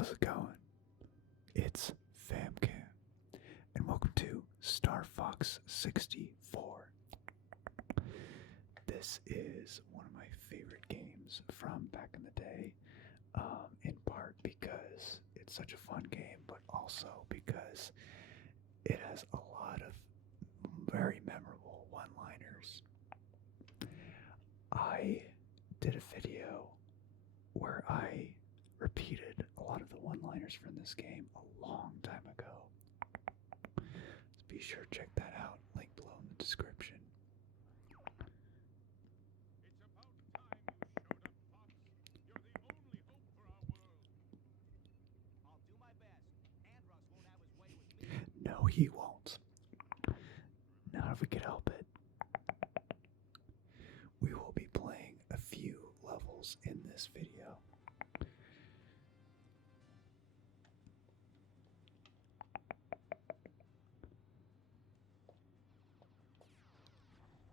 How's it going? It's FamKam, and welcome to Star Fox 64. This is one of my favorite games from back in the day, in part because it's such a fun game, but also because it has a lot of very memorable one-liners. I did a video where I repeated a lot of the one-liners from this game a long time ago. So be sure to check that out, link below in the description. No, he won't. Not if we could help it. We will be playing a few levels in this video.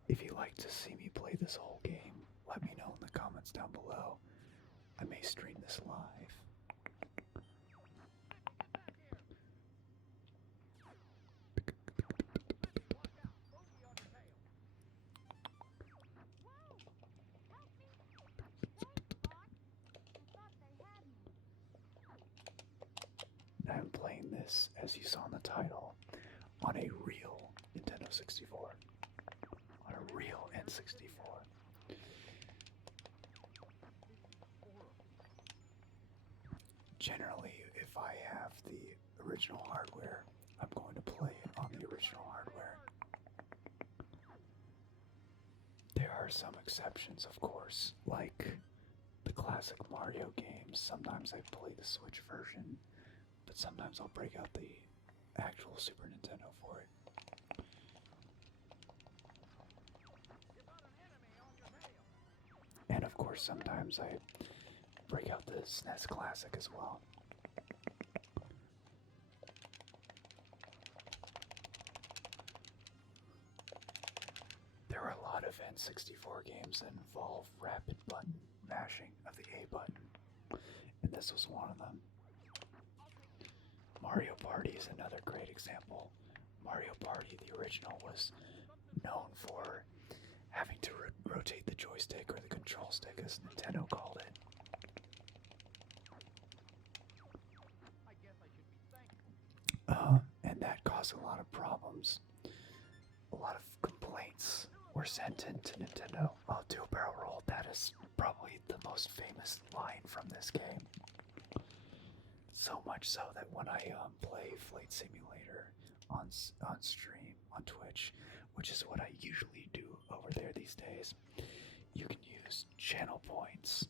If you'd like to see me play this whole game, let me know in the comments down below. I may stream this live. I'm playing this, as you saw in the title, on a real Nintendo 64. On a real N64. Generally, if I have the original hardware, I'm going to play it on the original hardware. There are some exceptions, of course, like the classic Mario games. Sometimes I play the Switch version, but sometimes I'll break out the actual Super Nintendo for it. And of course, sometimes I break out the SNES Classic as well. There are a lot of N64 games that involve rapid button mashing of the A button, and this was one of them. Mario Party is another great example. Mario Party, the original, was known for having to rotate the joystick or the control stick, as Nintendo called it. And that caused a lot of problems. A lot of complaints were sent into Nintendo. I'll do a barrel roll. That is probably the most famous line from this game. So much so that when I play Flight Simulator on stream on Twitch, which is what I usually do over there these days, you can use channel points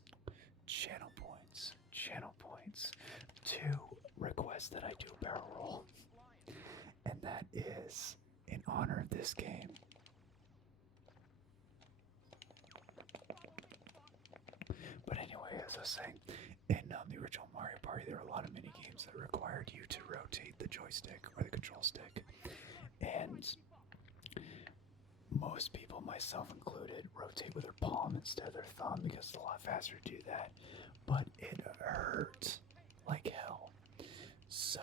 to request that I do a barrel roll, and that is in honor of this game. But anyway, as I was saying, in the original Mario Party, there were a lot of mini games that required you to rotate the joystick or the control stick, and most people, myself included, rotate with their palm instead of their thumb because it's a lot faster to do that, but it hurt like hell. So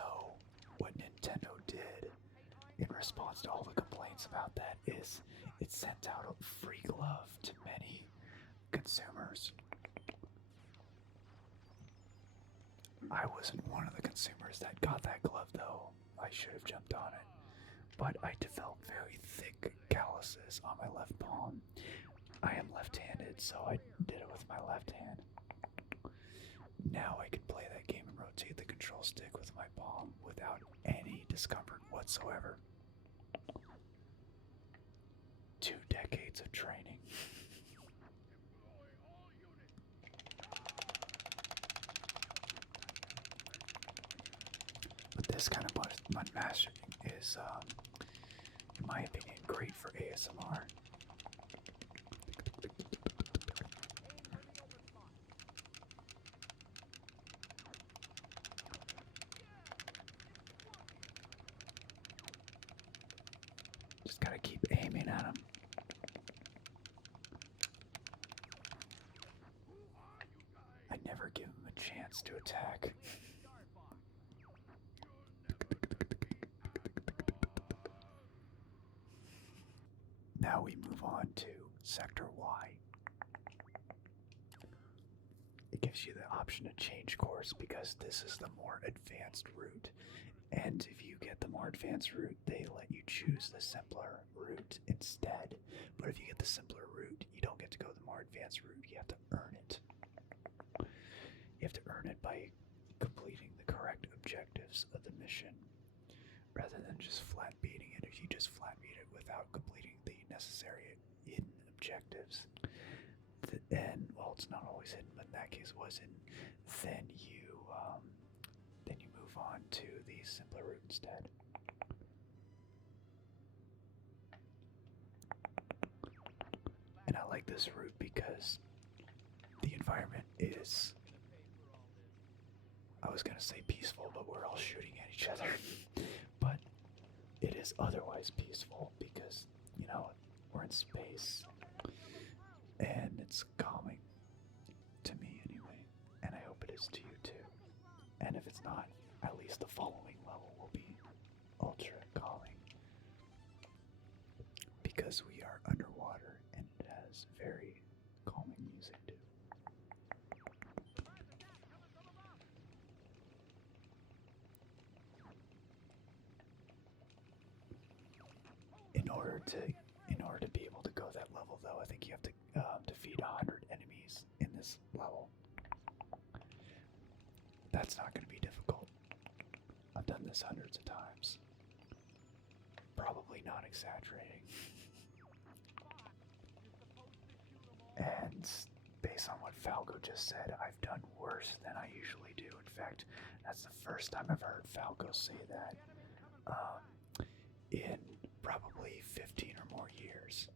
what Nintendo did in response to all the complaints about that is it sent out a free glove to many consumers. I wasn't one of the consumers that got that glove, though. I should have jumped on it. But I developed very thick calluses on my left palm. I am left-handed, so I did it with my left hand. Now I can play that game and rotate the control stick with my palm without any discomfort whatsoever. 2 decades of training. But this kind of button mashing is, in my opinion, great for ASMR. Just gotta keep aiming at him. I never give him a chance to attack. Now we move on to Sector Y. It gives you the option to change course because this is the more advanced route. And if you get the more advanced route, they let you choose the simpler route instead. But if you get the simpler route, you don't get to go the more advanced route. You have to earn it. You have to earn it by completing the correct objectives of the mission, rather than just flat beating it. If you just flat beat it without completing the necessary hidden objectives, then, well, it's not always hidden, but in that case it was hidden, then you move on to the simpler route instead. And I like this route because the environment is, I was gonna say peaceful, but we're all shooting at each other. But it is otherwise peaceful because, you know, we're in space and it's calming to me anyway, and I hope it is to you too. And if it's not, at least the following level will be ultra calming because we are underwater and it has very calming music too. In order to be able to go that level, though, I think you have to defeat 100 enemies in this level. That's not going to be difficult. I've done this hundreds of times. Probably not exaggerating. And based on what Falco just said, I've done worse than I usually do. In fact, that's the first time I've heard Falco say that in probably 15 or more years.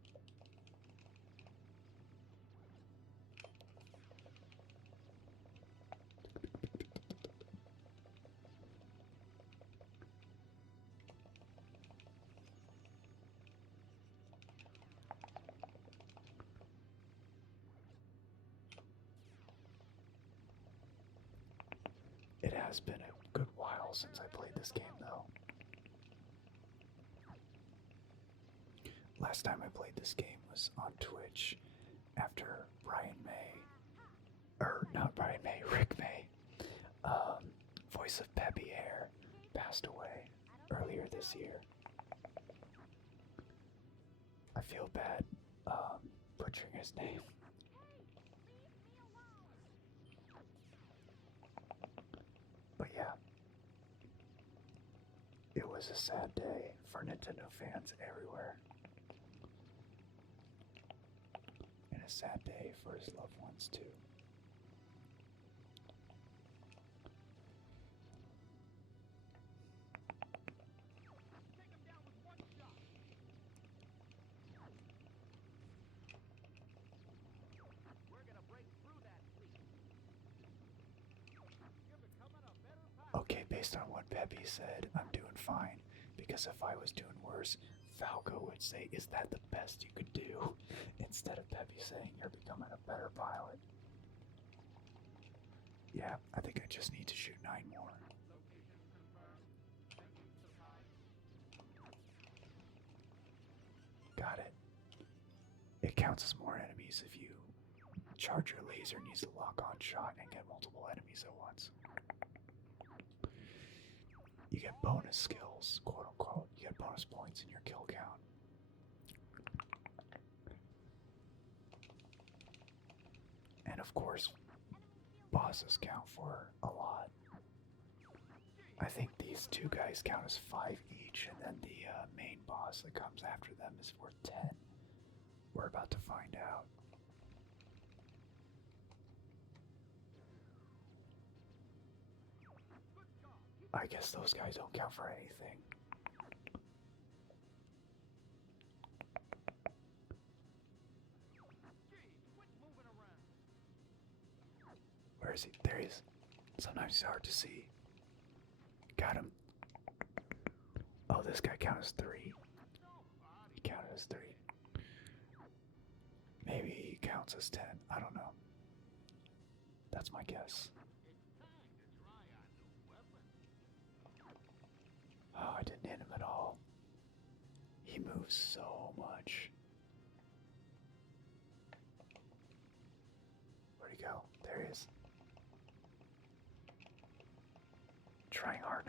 It has been a good while since I played this game, though. Last time I played this game was on Twitch after Rick May, voice of Peppy Hare, passed away earlier this year. I feel bad butchering his name. But yeah, it was a sad day for Nintendo fans everywhere. And a sad day for his loved ones too. Okay, based on what Peppy said, I'm doing fine. Because if I was doing worse, Falco would say, "Is that the best you could do?" Instead of Peppy saying, "You're becoming a better pilot." Yeah, I think I just need to shoot 9 more. Got it. It counts as more enemies if you charge your laser and use the lock-on shot and get multiple enemies at once. You get bonus skills, quote unquote. You get bonus points in your kill count. And of course, bosses count for a lot. I think these two guys count as 5 each, and then the main boss that comes after them is worth 10. We're about to find out. I guess those guys don't count for anything. Where is he? There he is. Sometimes it's hard to see. Got him. Oh, this guy counted as 3. He counted as 3. Maybe he counts as 10. I don't know. That's my guess. Oh, I didn't hit him at all. He moves so much.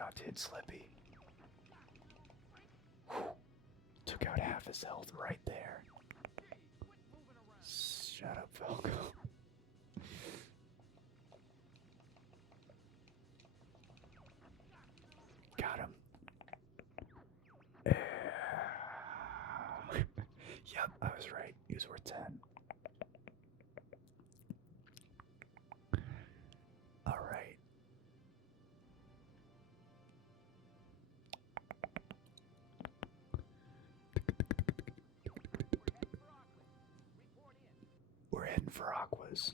not to hit Slippy. Whew. Took out half his health right there. Shut up, Falco. Got him. Yep, I was right. He was worth 10. Alright. We're heading for Aquas.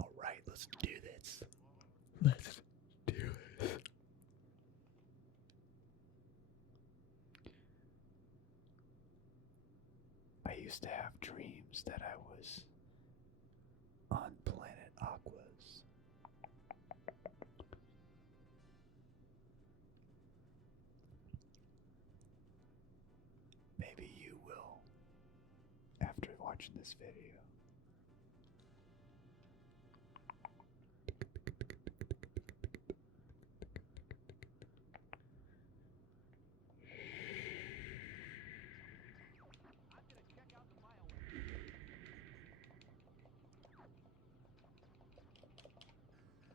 Alright, let's do this. Let's do this. I used to have dreams that I was on planet Aquas. Maybe you will after watching this video.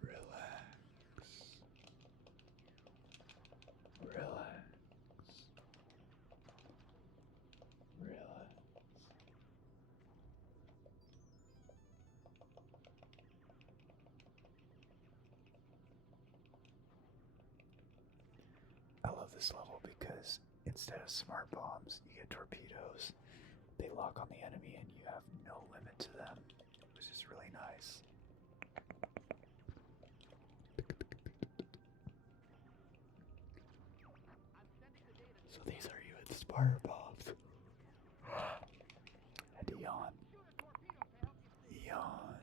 Relax. I love this level because instead of smart bombs, you get torpedoes. They lock on the enemy and you have no limit to them, which is really nice. So these are you with Spire bombs. Had to yawn. Yawn.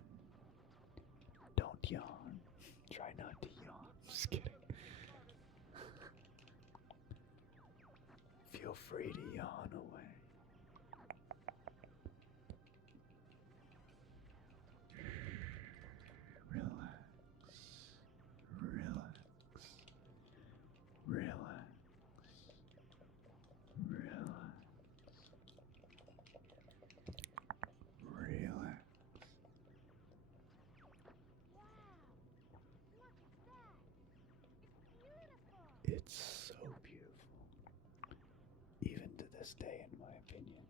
Don't yawn. Try not to yawn. Just kidding. Feel free to yawn away. Relax. Relax. Relax. Relax. Relax. It's so beautiful. Even to this day, in my opinion.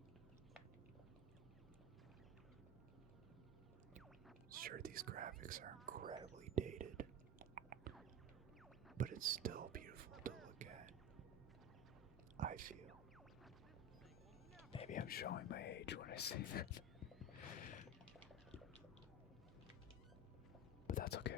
Sure, these graphics are incredibly dated, but it's still beautiful to look at. I feel. Maybe I'm showing my age when I say that. But that's okay.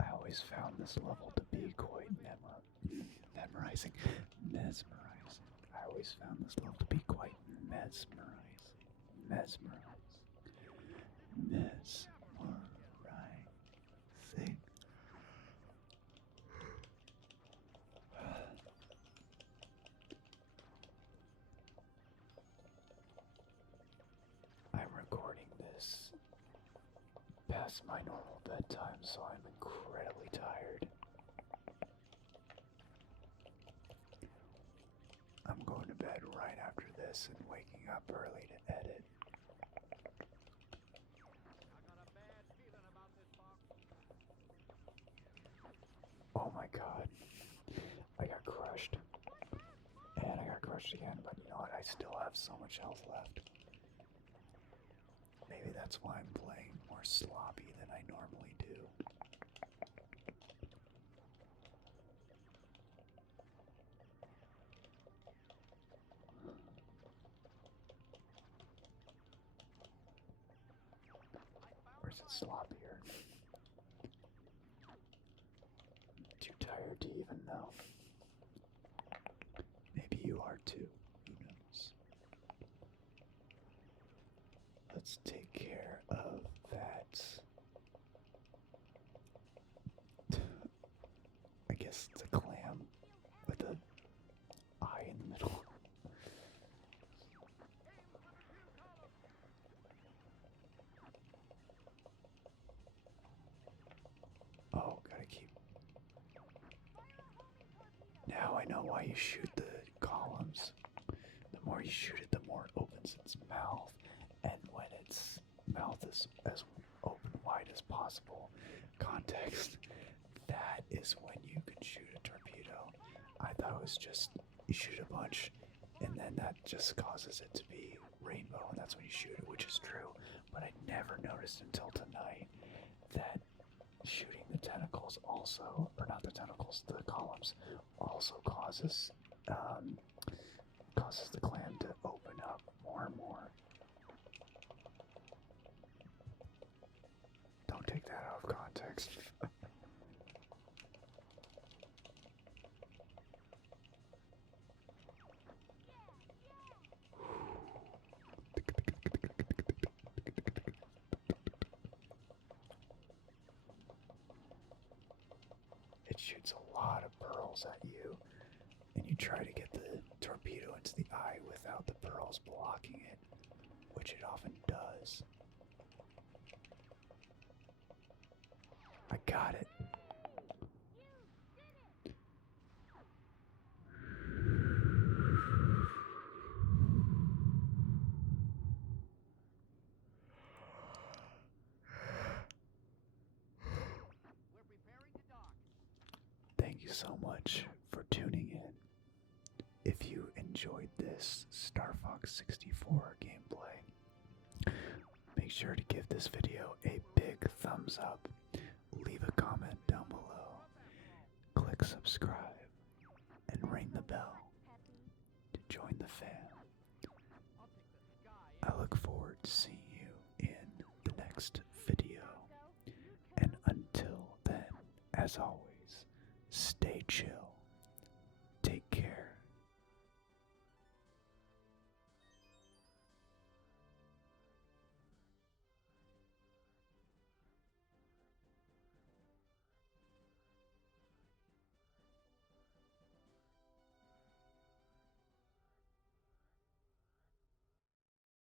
I always found this level to be quite memorizing. Mesmerizing. I always found this level to be quite mesmerizing. I'm recording this past my normal bedtime, so I'm incredibly tired. I'm going to bed right after this and waking up early to edit. so much health left. Maybe that's why I'm playing more sloppy than I normally do. Or is it sloppier? Too tired to even know. Maybe you are too. Who knows? Let's take care of that. I guess it's a clam with an eye in the middle. Oh, gotta keep. Now I know why you shoot the columns. The more you shoot it, the more it opens its mouth. And when its mouth is as open wide as possible, context, that is when you can shoot a torpedo. I thought it was just you shoot a bunch and then that just causes it to be rainbow and that's when you shoot it, which is true. But I never noticed until tonight that shooting the tentacles also, or not the tentacles, the columns, also causes the clam to open up more and more. Don't take that out of context. It shoots a lot of pearls at you, and you try to get the torpedo into the eye without the pearls blocking it, which it often does. I got it. Thank you so much for tuning in. If you enjoyed this Star Fox 64 gameplay, make sure to give this video a big thumbs up, leave a comment down below, click subscribe, and ring the bell to join the fam. I look forward to seeing you in the next video, and until then, as always, stay chill.